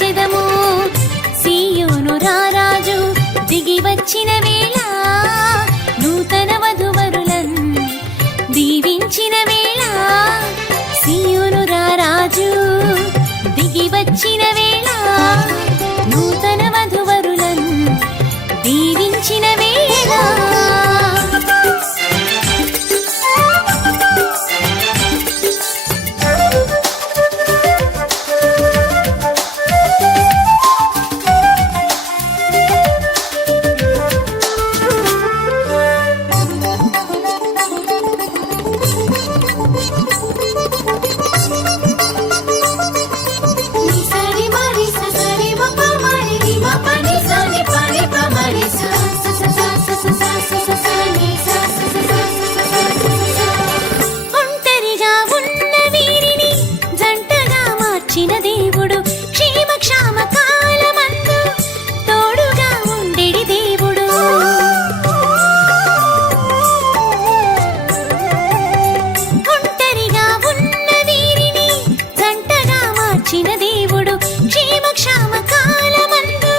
స్తుతించెదము. సీయోను రారాజు దిగి వచ్చిన వేళ, నూతన వధువరులన్ దీవించిన వేళ. సీయోను రారాజు దిగి వచ్చిన వేళ, నూతన వధువరులన్ దీవించిన వేళ. ఒంటరిగా ఉన్న వీరిని జంటగా మార్చిన దేవుడు, క్షేమక్షామ కాలమందు తోడుగా ఉండెడి దేవుడు. ఒంటరిగా ఉన్న వీరిని జంటగా మార్చిన దేవుడు, క్షేమక్షామ కాలమందు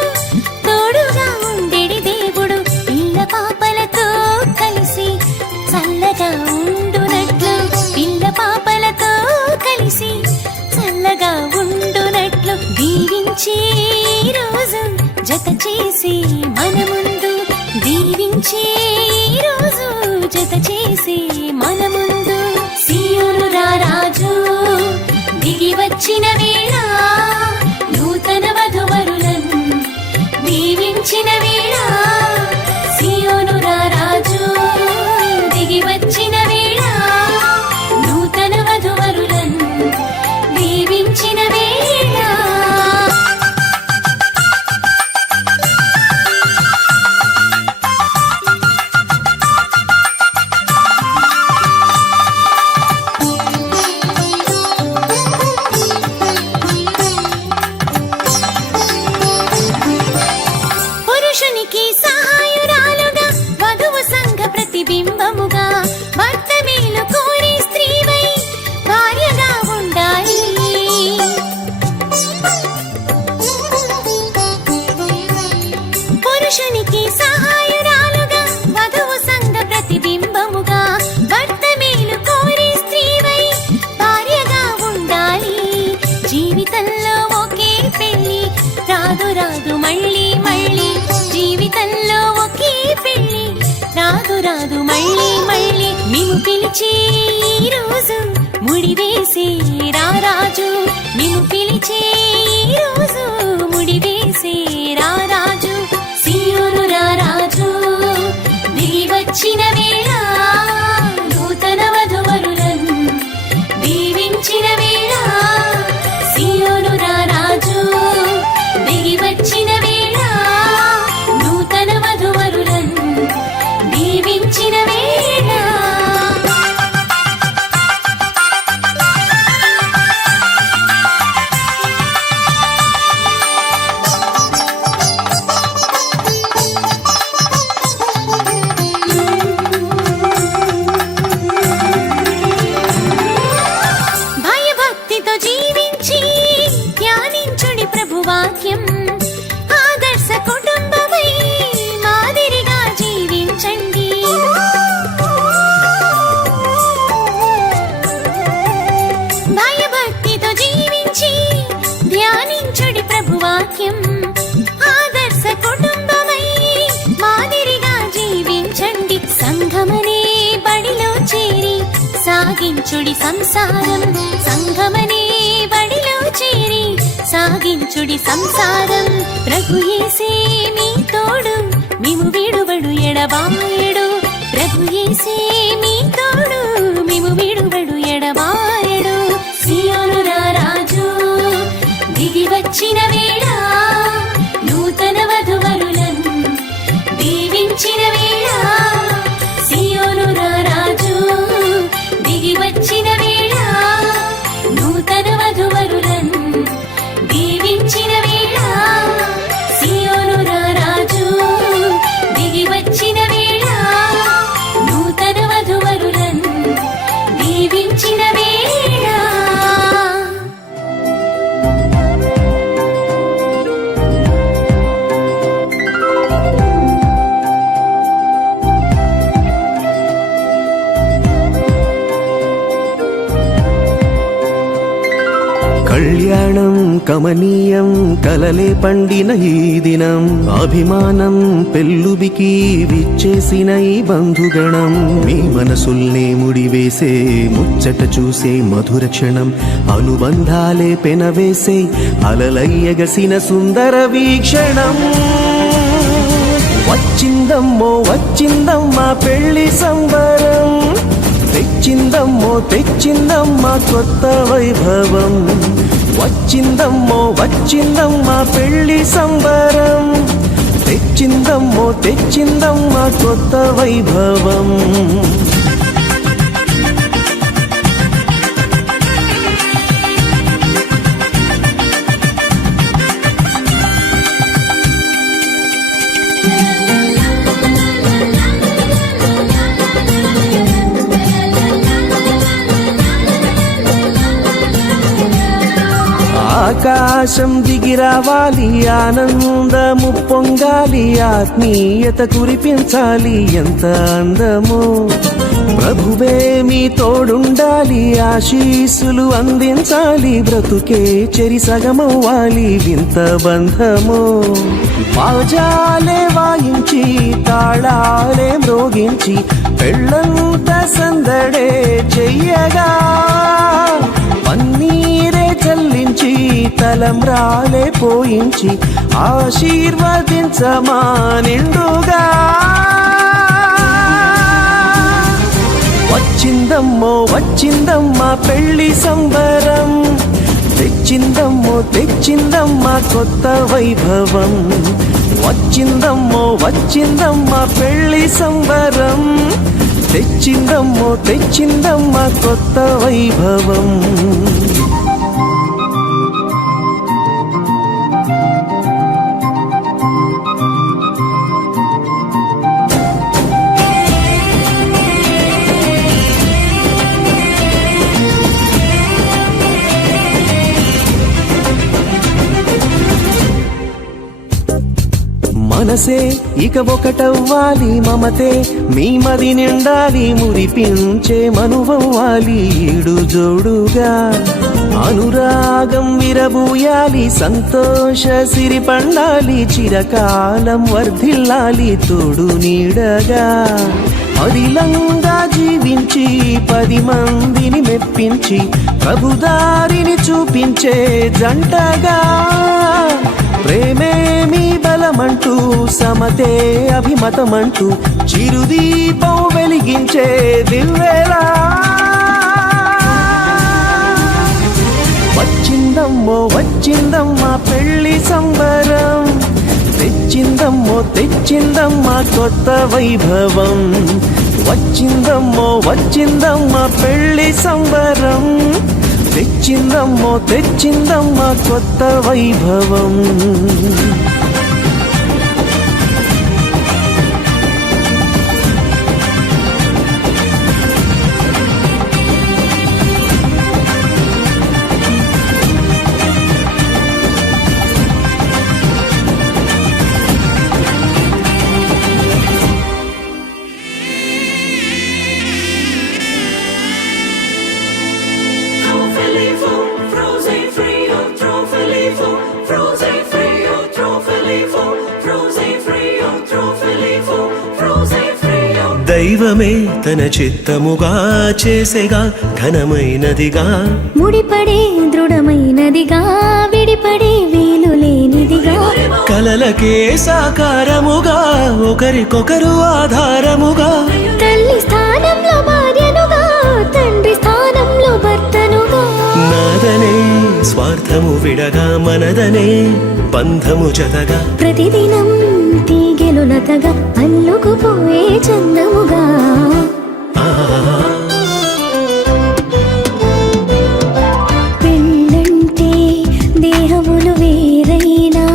తోడుగా ఉండెడి దేవుడు. పిల్ల పాపలతో కలిసి చల్లగా ఉండునట్లు, పిల్ల పాపలతో కలిసి చల్లగా ఉండునట్లు దీవించే రోజు జత చేసి మన ముందు, దీవించే రోజు జత చేసి మన ముందు. సీయోను రారాజు దిగి వచ్చిన వేళ, నూతన వధువరులను దీవించిన వేళ. సీయోను రారాజు దిగి వచ్చిన వేళ, నూతన వధువరులను దీవించిన వేళ. పురుషునికి సహాయురాలుగా, వధువు సంఘ ప్రతిబింబముగా, భర్త మేలు కోరి స్త్రీవై భార్యగా ఉండాలి. పురుషునికి సహాయురాలుగా, వధువు సంఘ ప్రతిబింబముగా, భర్త మేలు కోరి స్త్రీవై భార్యగా ఉండాలి. జీవితంలో ఒకే పెళ్లి రాదు రాదు మళ్ళీ మళ్ళీ, జీవితంలో ఒకే పెళ్లి రాదు రాదు మళ్ళీ మళ్ళీ. మేము పిలిచే రోజు ముడివేసే రారాజు, మేము పిలిచే రోజు ముడివేసే రారాజు. సీయోను రారాజు దిగి వచ్చిన వేళ, నూతన వధువరులను దీవించిన వేళ. సీయోను రారాజు దిగి వచ్చిన వేళ, నూతన వధువరులను దీవించిన వేళ. భయభక్తితో జీవించి ధ్యానించుడి ప్రభువాక్యం, ఆదర్శ కుటుంబమై మాదిరిగా జీవించండి. భయభక్తితో జీవించి ధ్యానించుడి ప్రభువాక్యం, ఆదర్శ కుటుంబమై మాదిరిగా జీవించండి. సంఘమనే బడిలో చేరి సాగించుడి సంసారం, సంఘమనే బడిలో చేరి సాగించుడి సంసారం. ప్రభు యేసే మీ తోడు, మేము విడువడు ఎడబాయడు. ప్రభు యేసే మీ తోడు, మేము విడువడు ఎడబాయడు. సీయోను రారాజు దిగి వచ్చిన వేళ, నూతన వధువరులను దీవించిన వేళ. సీయోను రారాజు దిగి వచ్చిన వేళ, నూతన వధువరులను దీవించిన వేళ. సీయోను రారాజు దిగి వచ్చిన వేళ, నూతన వధువరులను దీవించిన వేళ. కమనీయం కలలే పండిన ఈ దినం అభిమానం పెల్లుబికి విచ్చేసిన ఈ బంధుగణం మీ మనసుల్నే ముడివేసే ముచ్చట చూసే మధుర క్షణం అనుబంధాలే పెనవేసే అలలయ్యగసిన సుందర వీక్షణం వచ్చిందమ్మో వచ్చిందమ్మా పెళ్లి సంబరం తెచ్చిందమ్మో తెచ్చిందమ్మా కొత్త వైభవం వచ్చిందమ్మో వచ్చిందమ్మా పెళ్లి సంబరం తెచ్చిందమ్మో తెచ్చిందమ్మా కొత్త వైభవం ఆకాశం దిగిరావాలి ఆనందము పొంగాలి ఆత్మీయత కురిపించాలి ఎంత అందమో ప్రభువే మీ తోడుండాలి ఆశీస్సులు అందించాలి బ్రతుకే చెరి సగమవ్వాలి వింత బంధమో బాజాలే వాయించి తాళాలే మ్రోగించి పెళ్ళంత సందడే చెయ్యగా పన్నీరే చల్లించి తలంబ్రాలే పోయించి ఆశీర్వదించమా నిండుగా వచ్చిందమ్మో వచ్చిందమ్మా పెళ్లి సంబరం తెచ్చిందమ్మో తెచ్చిందమ్మా కొత్త వైభవం వచ్చిందమ్మో వచ్చిందమ్మా పెళ్లి సంబరం తెచ్చిందమ్మో తెచ్చిందమ్మా కొత్త వైభవం మనసే ఇక ఒకటవ్వాలి మమతే మీ మది నిండాలి మురిపించే మనువవ్వాలి ఈడు జోడుగా అనురాగం విరబూయాలి సంతోష సిరి పండాలి చిరకాలం వర్ధిల్లాలి తోడు నీడగా అదిలంగా జీవించి 10 మందిని మెప్పించి ప్రభుదారిని చూపించే జంటగా ప్రేమే మీ బలమంటూ సమతే అభిమతమంటూ చిరుదీపం వెలిగించే దివ్వెలా వచ్చిందమ్మో వచ్చిందమ్మా పెళ్లి సంబరం తెచ్చిందమ్మో తెచ్చిందమ్మా కొత్త వైభవం వచ్చిందమ్మో వచ్చిందమ్మా పెళ్లి సంబరం తెచ్చిందమ్మో తెచ్చిందమ్మా కొత్త వైభవం దైవమే తన చిత్తముగా చేసేగా ఘనమైనదిగా ముడిపడే దృఢమైనదిగా విడిపడే వీలు లేనిదిగా కలలకే సాకారముగా ఒకరికొకరు ఆధారముగా తల్లి స్థానంలో భార్యనుగా తండ్రి స్థానంలో భర్తనుగా నాదనే స్వార్థము విడగా మనదనే బంధము జతగా ప్రతిదినం తీగెలులతగా అల్లుకుపోయే చందముగా పెళ్ళంటే దేహములు వేరైనా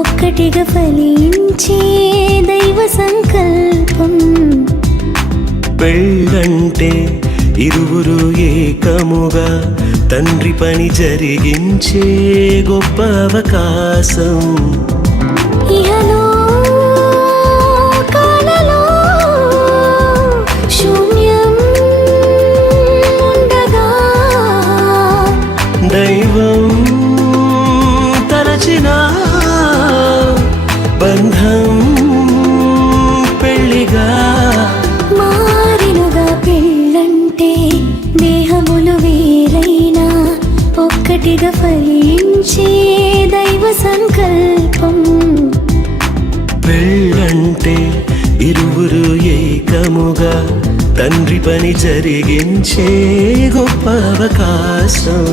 ఒక్కటిగా ఫలించే దైవ సంకల్పం పెళ్ళంటే ఇరువురు ఏకముగా తండ్రి పని జరిగించే గొప్ప అవకాశం ఇహలో కాలలో శూన్యం ఉండగా దైవం ఒక్కటిగా ఫలించే దైవ సంకల్పం. పెళ్ళంటే ఇరువురు ఏకముగా తండ్రి పని జరిగించే గొప్ప అవకాశం.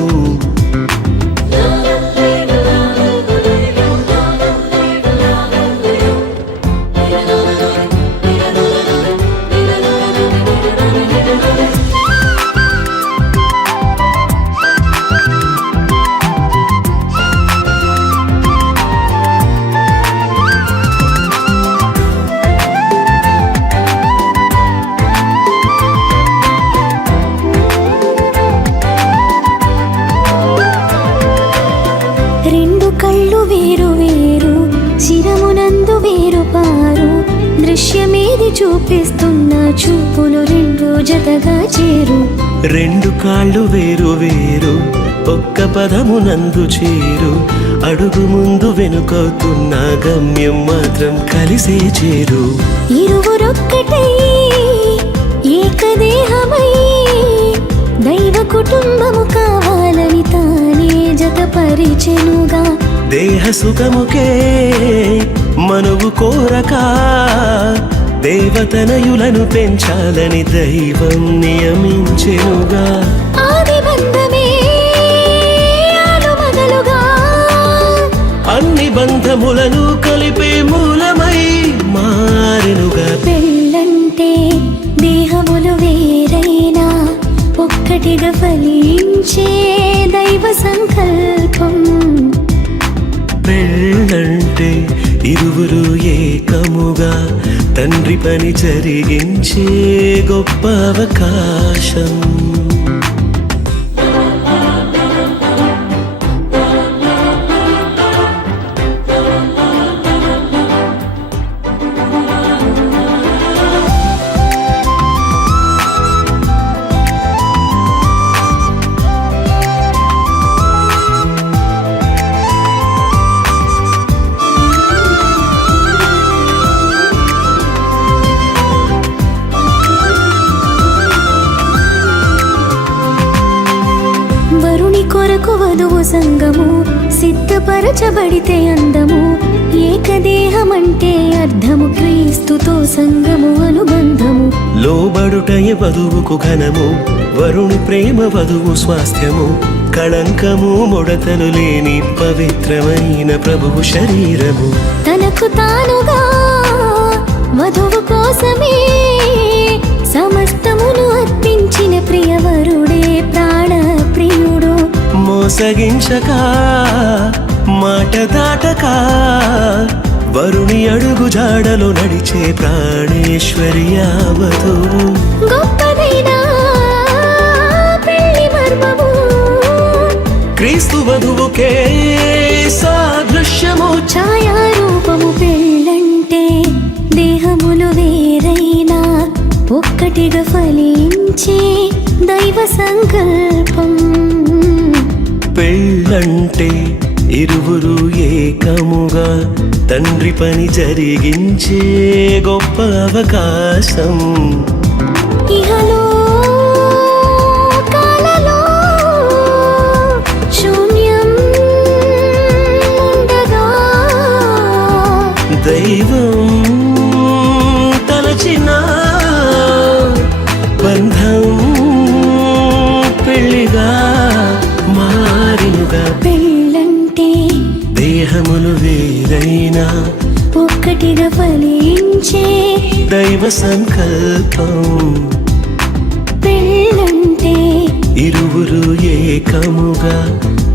రెండు కళ్ళు వేరు వేరు, శిరమునందు వేరు పారు, దృశ్యమేది చూపిస్తున్న చూపులు రెండు జతగా చేరు. రెండు కాళ్ళు వేరు వేరు, ఒక్క పదమునందు చేరు, అడుగు ముందు వెనుకవుతున్న గమ్యం మాత్రం కలిసే చేరు. ఇరువురొక్కటై ఏకదేహమై దైవ కుటుంబము కావాలని తానే జతపరిచెనుగా. దేహ సుఖముకే మనువు కోరక దేవతనయులను పెంచాలని దైవం నియమించెనుగా. ఆది బంధమే ఆలుమగలుగా, అన్ని బంధములను కలిపే మూలమై మారెనుగా. పెళ్ళంటే దేహములు వేరైనా ఒక్కటిగా ఫలించే దైవ సంకల్పం. పెళ్ళంటే ఇరువురు ఏకముగా తండ్రి పని జరిగించే గొప్ప అవకాశం. వరుని కొరకు వధువు సంగము సిద్ధపరచబడితే అందము. ఏకదేహమంటే అర్థము, క్రీస్తుతో సంగము అనుబంధము. లోబడుటయ వధువుకు ఘనము, వరుని ప్రేమ వధువు స్వాస్థ్యము. కళంకము ముడతలు లేని పవిత్రమైన ప్రభువు శరీరము. తనకు తానుగా వధువు కోసమే సమస్తమును అర్పించిన ప్రియవరుడే ప్రాణ ప్రియుడు. మోసగించక మాట దాటక వరుని అడుగు జాడలో నడిచే ప్రాణేశ్వర్య వధువు. గొప్పదైన పెళ్లి మర్మము క్రీస్తు వధువుకే సాదృశ్యము. ఛాయారూపము. పెళ్ళంటే దేహములు వేరైనా ఒక్కటిగా ఫలించే దైవ సంకల్పం. పెళ్ళంటే ఇరువురు ఏకముగా తండ్రి పని జరిగించే గొప్ప అవకాశం. ఇహలో కాలలో శూన్యం ఉండగా దైవం తలచిన బంధం పెళ్లిగా మారినుగా. పెళ్ళంటే దేహములు వేరైనా ఒక్కటిగా ఫలించే దైవ సంకల్పం. పెళ్ళంటే ఇరువురు ఏకముగా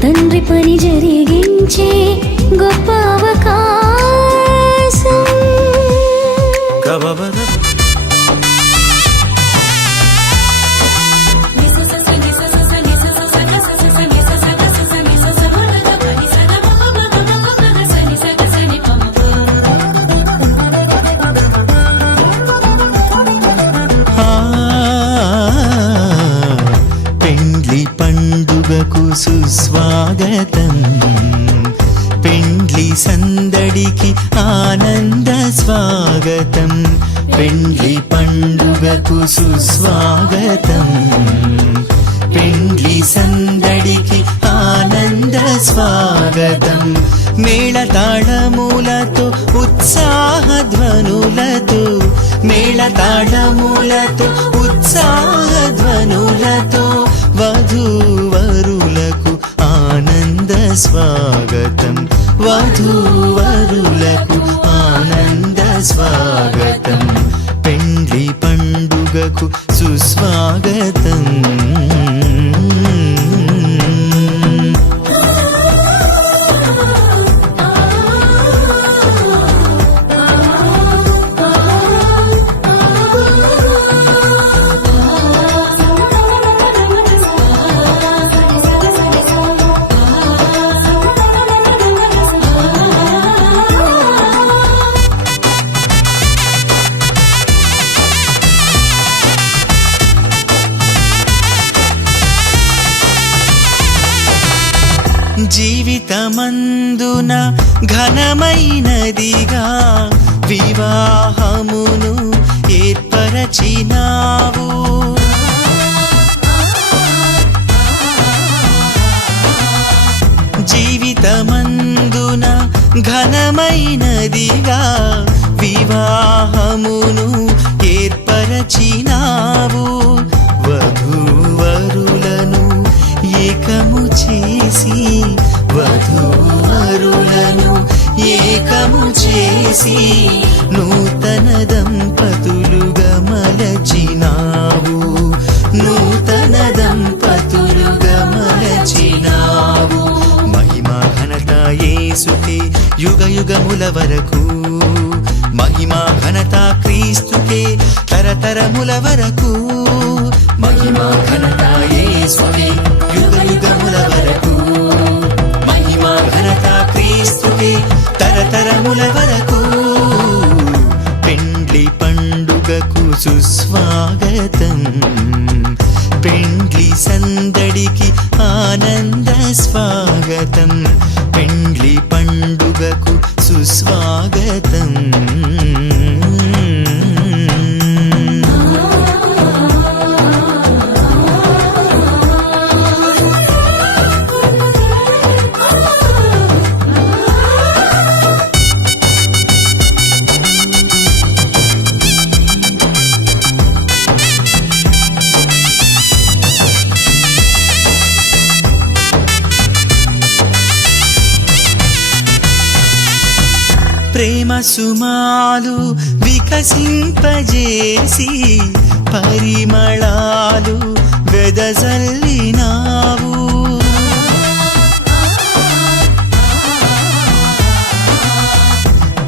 తండ్రి పని జరిగించే గొప్ప అవకాశం. కవవద పెండ్లి పండుగకు సుస్వాగతం, పెండ్లి సందడికి ఆనంద స్వాగతం. పెండ్లి పండుగకు సుస్వాగతం, పెండ్లి సందడికి ఆనంద స్వాగతం మేళతాళములతో ఉత్సాహధ్వనులతో మేళతాళములతో ఉత్సాహధ్వనులతో వధూవరులకు ఆనంద స్వాగతం వధూవరులకు ఆనంద స్వాగతం పెండ్లి పండుగకు సుస్వాగతం జీవితమందున ఘనమైనదిగా వివాహమును ఏర్పరచినావు జీవితమందున ఘనమైనదిగా వివాహమును ఏర్పరచినావు వధూవరులను ఏకము చేసి వధూవరులను ఏకము చేసి నూతన దంపతులుగా మలచినావు నూతన దంపతులుగా మలచినావు మహిమా ఘనత యేసుకే యుగ యుగముల వరకు మహిమా ఘనత క్రీస్తుకే తరతరముల వరకు మహిమా ఘనత యేసుకే యుగ యుగముల వరకు మహిమా ఘనత క్రీస్తుకే తరతరముల వరకు పెండ్లి పండుగకు సుస్వాగతం పెండ్లి సందడికి ఆనంద స్వాగతం పెండ్లి పండుగకు సుస్వాగతం ప్రేమ సుమాలు వికసింపజేసి పరిమళాలు వెదజల్లినావు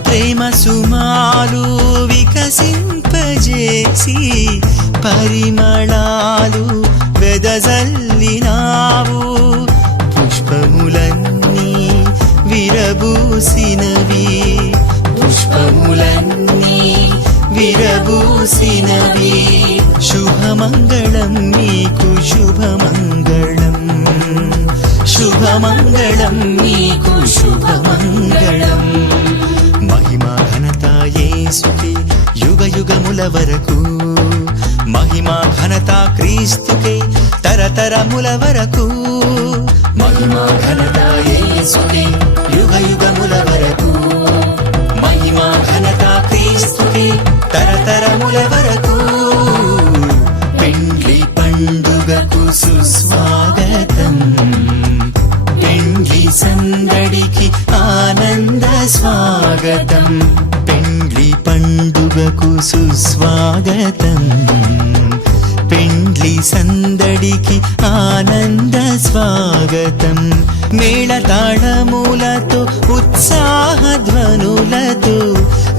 ప్రేమ సుమాలు వికసింపజేసి పరిమళాలు వెదజల్లినావు పుష్పములన్నీ విరబూసినవి పుష్పములన్నీ విరబూసినవి శుభమంగళం నీకు శుభమంగళం శుభమంగళం నీకు శుభమంగళం మహిమా ఘనత యేసుకే యుగ యుగముల వరకు మహిమా ఘనత క్రీస్తుకే తరతరముల వరకు మహిమా ఘనత యేసుకే యుగ యుగముల వరకు మహిమా ఘనత క్రీస్తుకే తరతరముల వరకు పెండ్లి పండుగకు సుస్వాగతం పెండ్లి సందడికి ఆనంద స్వాగతం పెండ్లి పండుగకు సుస్వాగతం పెండ్లి సందడికి ఆనంద స్వాగతం మేళతాళములతో ఉత్సాహధ్వనులతో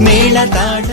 మేళతాళ